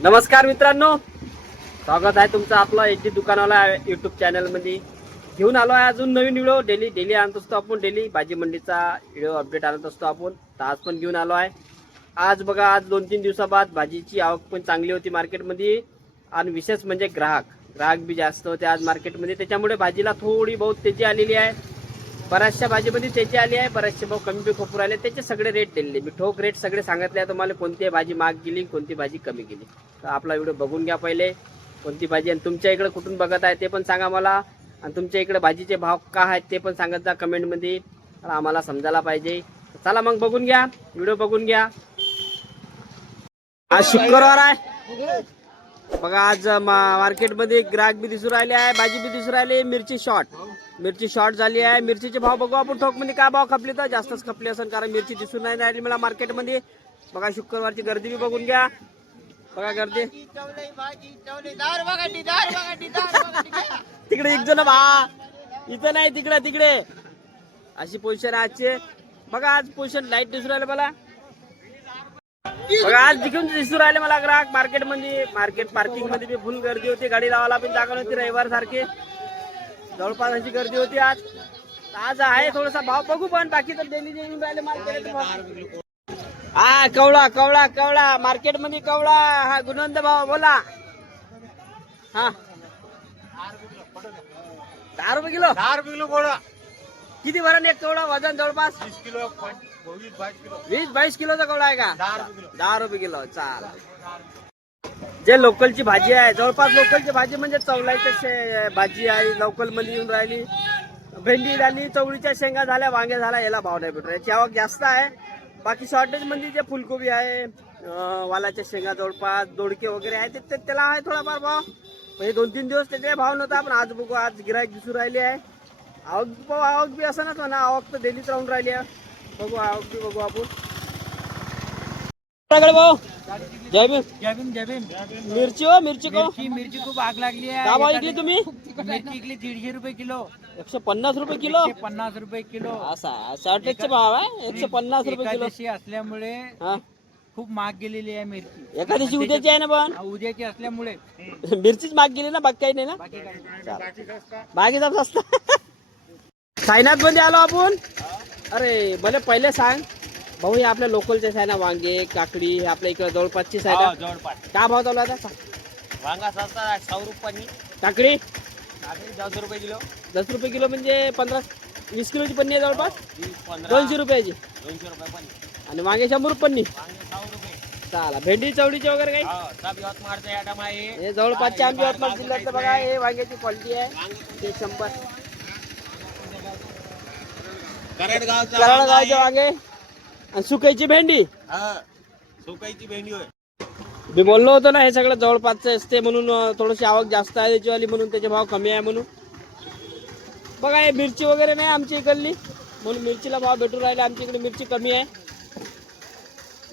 नमस्कार मित्रांनो, स्वागत आहे तुमचं आपलं एचडी दुकानाला यूट्यूब चॅनल मध्ये. घेऊन आलो आहे अजून नवीन व्हिडिओ. डेली आणत असतो आपण, डेली भाजी मंडीचा व्हिडिओ अपडेट आणत असतो आपण. तर आज पण घेऊन आलो आहे. आज बघा, आज 2-3 दिवसाबाद भाजीची आवक पण चांगली होती मार्केटमध्ये आणि विशेष म्हणजे ग्राहक बी जास्त होते आज मार्केटमध्ये. त्याच्यामुळे भाजीला थोडी बहुत तेजी आलेली आहे. बऱ्याचशा भाजीमध्ये तेजी आली आहे, बऱ्याचशे भाव कमी बी खूप राहिले. त्याचे सगळे रेट दिलेले मी ठोक रेट सगळे सांगितले आहे तुम्हाला. कोणती भाजी महाग गेली, कोणती भाजी कमी गेली. तर आपला व्हिडिओ बघून घ्या पहिले, कोणती भाजी. आणि तुमच्या इकडे कुठून बघत आहे ते पण सांगा मला. आणि तुमच्या इकडे भाजीचे भाव काय आहेत ते पण सांगत जा कमेंटमध्ये, तर आम्हाला समजायला पाहिजे. चला मग बघून घ्या, व्हिडिओ बघून घ्या. आज शुक्रवार आहे बघा. आज मार्केटमध्ये ग्राहक बी दिसून राहिले आहे, भाजी बी दिसून राहिली. मिरची शॉर्ट झाली आहे. मिरचीचे भाव बघू आपण ठोकमध्ये. काय भाव खपले तर जास्तच खपली असेल, कारण मिरची दिसून नाही राहिली मला मार्केटमध्ये. बघा शुक्रवारची गर्दी बी बघून घ्या. बघा गर्दी तिकडे एक जण भा इथं नाही, तिकडे अशी पोझिशन आजचे. बघा आज पोझिशन लाईट दिसून राहिले मला. बघा आज दिसून राहिले मला ग्राहक मार्केटमध्ये. पार्किंग मध्ये बी फुल गर्दी होती. गाडी लावायला पण जागा नव्हती. रविवार सारखे जवळपास अशी गर्दी होती आज आहे थोडासा भाव बघू. पण बाकी तर डेली येऊन राहिले मार्केट. हा कवळा मार्केटमध्ये कवळा. हा गुणवंत भाव बोला. हा 10 रुपये किलो. 10 रुपये किलो गोळा. किती भरण एक कवळा वजन? जवळपास 20 किलो, 20-22 किलोचा कवळा आहे का? 10 रुपये किलो. चाल, जे लोकलची भाजी आहे, जवळपास लोकलची भाजी म्हणजे चवलायची भाजी आहे, लोकल मध्ये येऊन राहिली. भेंडी झाली, चवळीच्या शेंगा झाल्या, वांगे झाल्या, याला भाव नाही भेटू. याची आवक जास्त आहे. बाकी शॉर्टेज म्हणजे जे फुलकोबी आहे, वालाच्या शेंगा, जवळपास दोडके वगैरे आहे ते त्याला आहे थोडाफार भाव. म्हणजे 2-3 दिवस त्याचे भाव नव्हता. पण आज बघू, आज गिराईक दिसून राहिली आहे. आवक बी असं ना म्हणा, आवक तर डेलीच राहून राहिली आहे. बघू आवक बी बघू आपण. भाऊ जय भीम. मिरची खूप आग लागली आहे. काय भाव विकली तुम्ही? मिरची विकली 150 रुपये किलो. 150 रुपये किलो. 150 रुपये किलो. असा शॉर्टेजचा भाव आहे. 150 रुपये किलो. एकादशी असल्यामुळे खूप महाग गेलेली आहे मिरची. एखाद्याची उद्याची आहे ना, पण उद्याची असल्यामुळे मिरचीच महाग गेली ना, बाकी काही नाही ना. बाकी सब सस्ता. साईनाथ मध्ये आलो आपण. अरे मला पहिले सांग भाऊ, हे आपल्या लोकलचे आहे ना, वांगे काकडी, हे आपल्या इकडे जवळपासची आहे. जवळपास काय भाव चालू आता? वांगा सस्ता 100 रुपये. काकडी 10 रुपये किलो. 10 रुपये किलो म्हणजे 15-20 किलोची पन्नी आहे जवळपास. 200 रुपयाची. 200 रुपये पन्नी. आणि वांगे 100 रुपये पन्नी. 100 रुपये. चाला, भेंडी चवडीची वगैरे काही यवतमाळचा आयटम आहे. हे जवळपासचे आमच्या यवतमाळ जिल्ह्यात बघा. हे वांग्याची क्वालिटी आहे. ते 100 करडगावचे वांगे. आणि सुकायची भेंडी. सुकायची भेंडी होय. मी बोललो होतो ना, हे सगळं जवळपासचं असते म्हणून थोडीशी आवक जास्त आहे त्याचीवाली, म्हणून त्याचे भाव कमी आहे म्हणून. बघा हे मिरची वगैरे नाही आमची इकडली, म्हणून मिरचीला भाव भेटून राहिले. आमच्या इकडे मिरची कमी आहे.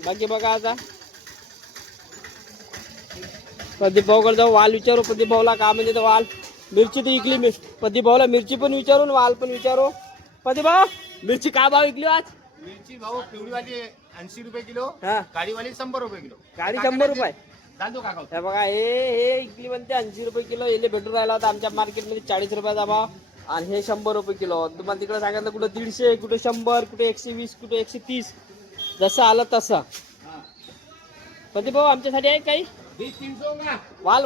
बाकी बघा आता प्रदीप भाऊकडे जाऊ, वाल विचारू. प्रदीप भाऊला का म्हणजे तर वाल मिरची तर विकली मी. प्रदीप भाऊला मिरची पण विचारून वाल पण विचारू. प्रदीप भाऊ मिरची काय भाव विकली आज? मिरची भाऊ पिवळीवाली 80 रुपये किलो. हा, काळीवाली 100 रुपये किलो. गाडी 100 रुपये. दादू काका हे बघा, हे इकली म्हणते 80 रुपये किलो. येले भेटून राहिला होता आमच्या मार्केटमध्ये 40 रुपयाचा भाव. आणि हे 100 रुपये किलो. तुम्हाला तिकडे सांगितलं कुठं 150, कुठे 100, कुठे 120, कुठे 130, जसं आलं तसं. प्रदीप भाऊ आमच्यासाठी आहे काही 300 वाल?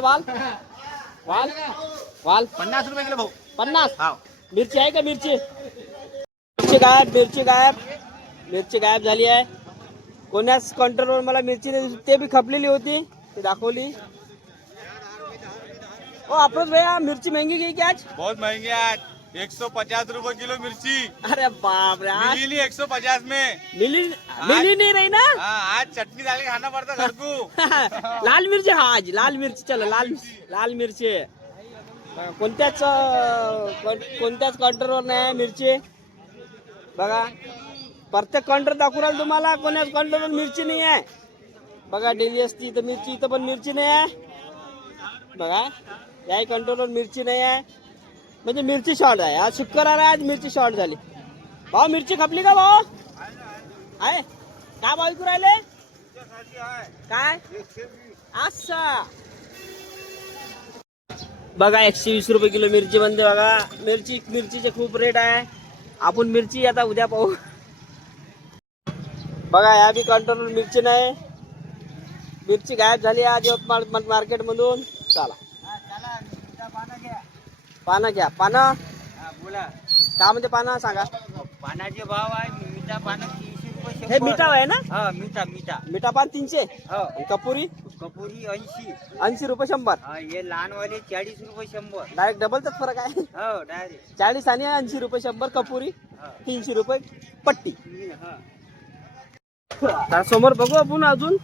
50 रुपये किलो भाऊ. 50. मिरची आहे का? मिरची गायब झाली आहे. कोण्याच काउंटरवर मला मिरची नाही दिसली. ते बी खपलेली होती, ते दाखवली. ओ अफरोज भैया, मिर्ची महंगी गई क्या आज? बहुत महंगी आज. 150 रुपये किलो मिर्ची. अरे बाप रे, आज मिली 150 में. मिली नहीं रही ना. आज चटनी डाल के खाना पड़ता घर को. लाल मिरची. हा आज लाल मिरची. चलो लाल मिरची. कोणत्याच काउंटरवर नाही मिरची. बघा प्रत्येक काउंटर दाखवून राहिलो तुम्हाला, कोणाच काउंटरवर मिरची नाही आहे. बघा डेली असती तर मिरची, इथं पण मिरची नाही आहे. बघा याही काउंटरवर मिरची नाही आहे, म्हणजे मिरची शॉर्ट आहे. आज शुक्रवार आहे, आज मिरची शॉर्ट झाली. भाऊ मिरची खपली का भाऊ? आहे काय भाव विकू राहिले काय असा बघा 120 रुपये किलो मिरची बनते बघा. मिरचीचे खूप रेट आहे. आपण मिरची आता उद्या पाहू. बघा या बी काउंटरवर मिरची नाही. मिरची गायब झाली आज यवतमाळ मार्केट मधून. चला पानं घ्या. पानं बोला काय म्हणते पानं सांगा. पानाचे भाव आहे. मिठा पानं 300 रुपये. हे मिठा आहे ना. हा मिठा मिठा पान 300. हो. आणि कपुरी कपुरी 80. 80 रुपये 100. हा हे लहान वाले 40 रुपये 100. डायरेक्ट डबलचाच फरक आहे. हो डायरेक्ट 40 आणि 80 रुपये 100 कपुरी. 300 रुपये पट्टी. तर समोर बघू आपण अजून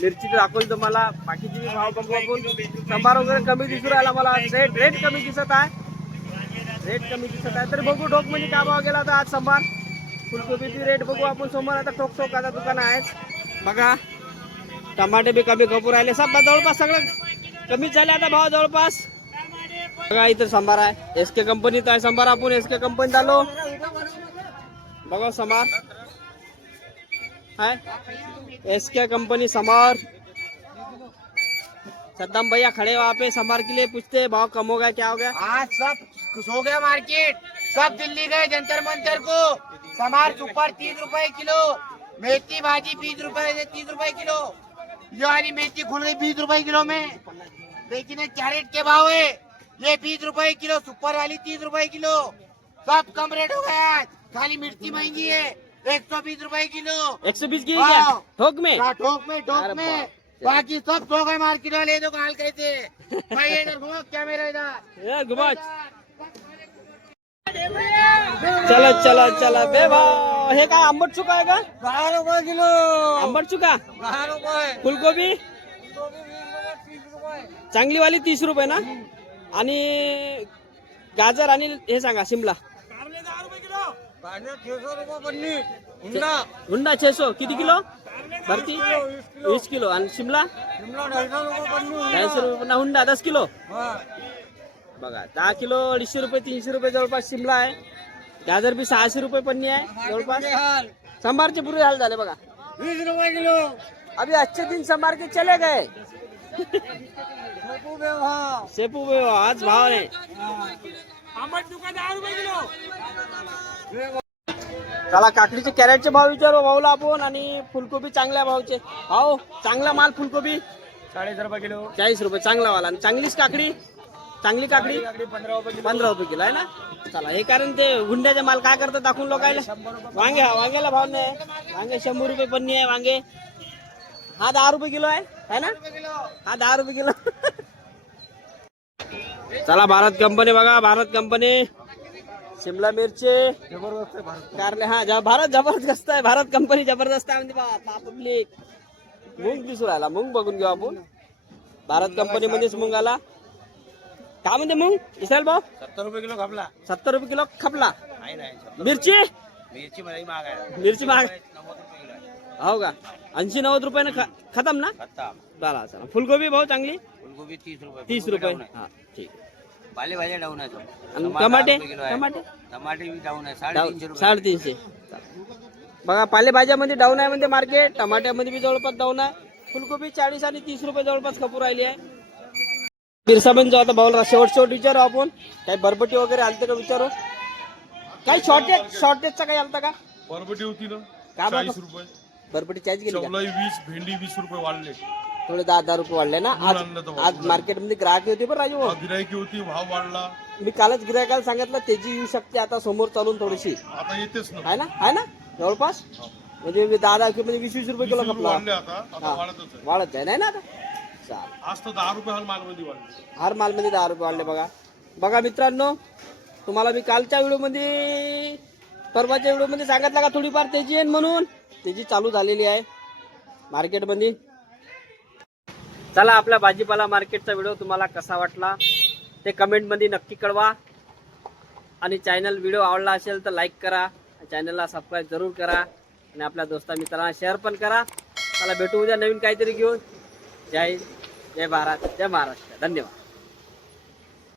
मिरची तर दाखवली तुम्हाला. बाकीचे बी भाव बघू आपण. संभार वगैरे कमी दिसू राहिला मला. रेट कमी दिसत आहे. तर बघू ठोक म्हणजे काय भाव गेला आता आज संभार. फुलकोबीची रेट बघू आपण समोर. आता ठोक आता दुकान आहेच बघा. टमाटे बी कमी खपू राहिले. सब जवळपास सगळं कमीच झाले आता भाव जवळपास. बघा इथं संभार आहे. SK कंपनीत आहे संभार. आपण SK कंपनीत आलो. बघा संभार है SK कंपनी संभार. सद्दाम भैया खड़े वहाँ पे संभार के लिए पूछते भाव कम हो गया क्या हो गया. आज सब हो गया मार्केट. सब दिल्ली गए जंतर मंतर को. समार सुपर 30 रुपए किलो. मेथी भाजी 20 रुपए से 30 रुपए किलो. ये वाली मेथी खुल गई 20 रुपए किलो में. लेकिन ये कैरेट के भाव है. ये 20 रुपए किलो. सुपर वाली 30 रुपए किलो. सब कम रेट हो गया आज. खाली मिर्ची महंगी है 120 रुपए किलो. 120 की क्या वाह. ठोक में. ठोक अरे में बाप. बाकी सब सो गए मार्केट वाले. तो काल कहते मैं ये इधर घूमो क्या मेरा इधर. ये घुमाच. चला बे भाव. हे काय आंबट चुका आहे का. 10 रुपए किलो. आंबट चुका. 10 रुपए. फुलकोबी चांगली वाली 30 रुपये ना. आणि गाजर आणि हे सांगा शिमला. 600 रुपये पन्नी. हुंडा 600 किती किलो भरती. 20 किलो. आणि शिमला 250 रुपये पन्नी. 250 रुपये ना. हुंडा 10 किलो. बघा 10 किलो 250 रुपये 300 रुपये जवळपास शिमला आहे. गाजर बी 600 रुपये पन्नी आहे जवळपास. संभारचे बुरे हाल झाले बघा. 20 रुपये किलो. अभी अच्छे दिन संभार के चले गए. सेपू बे आज भाव नाही. चला काकडीचे कॅरेटचे भाव विचारू भाऊला आपण. आणि फुलकोबी चांगल्या भावचे भाऊ. चांगला माल फुलकोबी 40 रुपये किलो. 40 रुपये चांगला वाला. आणि चांगलीच काकडी. चांगली काकडी 15 रुपये किलो आहे ना. चला हे कारण ते हुंड्याचे माल काय करतात दाखवून लोकायला. वांग्याला भाव नाही. वांगे 100 रुपये पन्नी आहे वांगे. हा 10 रुपये किलो आहे ना. हा 10 रुपये किलो. चला भारत कंपनी बघा. भारत कंपनी शिमला मिरची कारले. हा भारत जबरदस्त आहे. भारत कंपनी जबरदस्त आहे म्हणजे पब्लिक. मूग दिसू राहिला. मूग बघून घेऊ आपण. भारत कंपनी मध्येच मूग आला. काय म्हणते मूग इस्रायल भाऊ. 70 रुपये किलो खपला. 70 रुपये किलो खपला. मिरची महाग आहे. मिरची महाग 90 रुपये किलो आहे. हो का. 80-90 रुपये खतम ना. चला चला. फुलगोबी भाऊ चांगली फुलगोबी 30 रुपये. हा ठीक. पालेभाज्या डाऊन आहे. आणि टमाटे टमाटे बी डाऊन आहे. 350 रुपये. 350. बघा पालेभाज्यामध्ये डाऊन आहे म्हणजे मार्केट. टमाट्यामध्ये बी जवळपास डाऊन आहे. फुलकोबी 40 आणि 30 रुपये जवळपास खपू राहिली आहे. बिरसाबेन जो आता भाऊला शेवट विचारू आपण. काही बरबटी वगैरे आलते का विचारू. काही शॉर्टेजचा काही आलता का. बरबटी होती ना काय 40 रुपये. बरबटी चाळीस गेली का. चवलाई 20, भेंडी 20 रुपये वाढले. थोडे 10 रुपये वाढले ना. आज मार्केटमध्ये ग्राहक होते पण राजू भाऊ. गिरायकी होती, भाव वाढला. मी कालच गिरायकाला सांगितलं त्याची येऊ शकते आता समोर चालून थोडीशी आता येतेच ना. आहे ना जवळपास. म्हणजे 10 म्हणजे 20 रुपये किलो खपला. वाढले आता वाढतच आहे. वाढत आहे नाही ना आता. चाल आज तर 10 रुपये हर मालमध्ये वाढले. हर मालमध्ये 10 रुपये वाढले. बघा मित्रांनो तुम्हाला मी कालच्या व्हिडिओमध्ये परवाच्या व्हिडिओमध्ये सांगितलं का थोडीफार तेजी आहे म्हणून. तेजी चालू झालेली आहे मार्केटमध्ये. चला आपल्या भाजीपाला मार्केटचा व्हिडिओ तुम्हाला कसा वाटला ते कमेंटमध्ये नक्की कळवा. आणि चॅनल व्हिडिओ आवडला असेल तर लाईक करा. चॅनलला सबस्क्राईब जरूर करा. आणि आपल्या दोस्ता मित्रांना शेअर पण करा. चला भेटू उद्या नवीन काहीतरी घेऊन. जय हिंद, जय भारत, जय महाराष्ट्र. धन्यवाद.